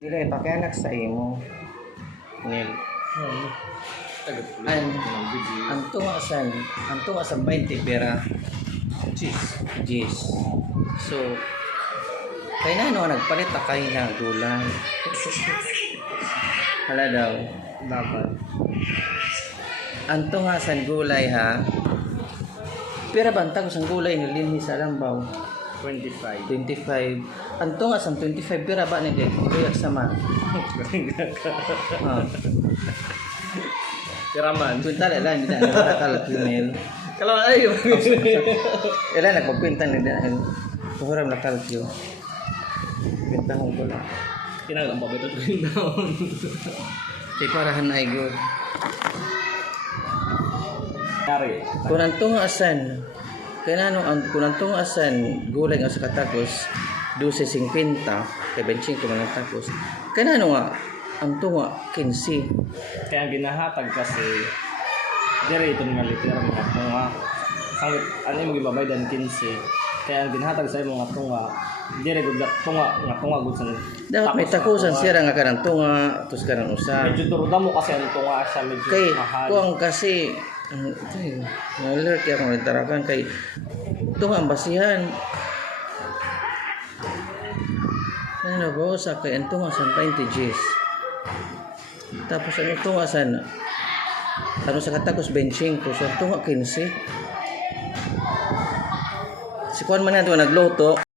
Dili pakianak sa imo. Nil. Ang tunga sa 20 pera. Gis. So kay na no nagpalit ta kay na gulay. Hala daw. Dapat. Ang tunga sa gulay ha. Pera bantag sa gulay ni linhi sa lambaw. 25. 25. Ang tunga sa 25 pera ba ni kay kuya sama. Kiraman. Punta lang hindi na nakakala email. Kalau ayo. Ilan nagpapinta na din. Puhuram na kalkyo. Pintahon ko lang. Kinalang pabetot ko yung daon. Kay parahan na ay good. Kari. Kung ang tunga asan, kaya ang kung ang tunga asan, gulay nga sa katagos, 12.50, kay 25 man ang tagos. Kaya nga, ang tunga, 15. Kaya ang ginahatag kasi dire ito nga liter mga tunga. Ano yung magibabay dan 15. Kaya ang ginahatag sa mga tunga, dire gud tunga gud sa. Dapat may takusan siya nga kanang tunga, tus kanang usa. Medyo duruda mo kasi ang tunga siya medyo Kay mahal. kuang kasi alert kaya kung itarakan kay tunga ang basihan. Ano ba sa kay ang tunga sa 20 Gs. Tapos ano tunga sa ano sa katagos 25 so ang tunga 15. Si kuan man nato nagluto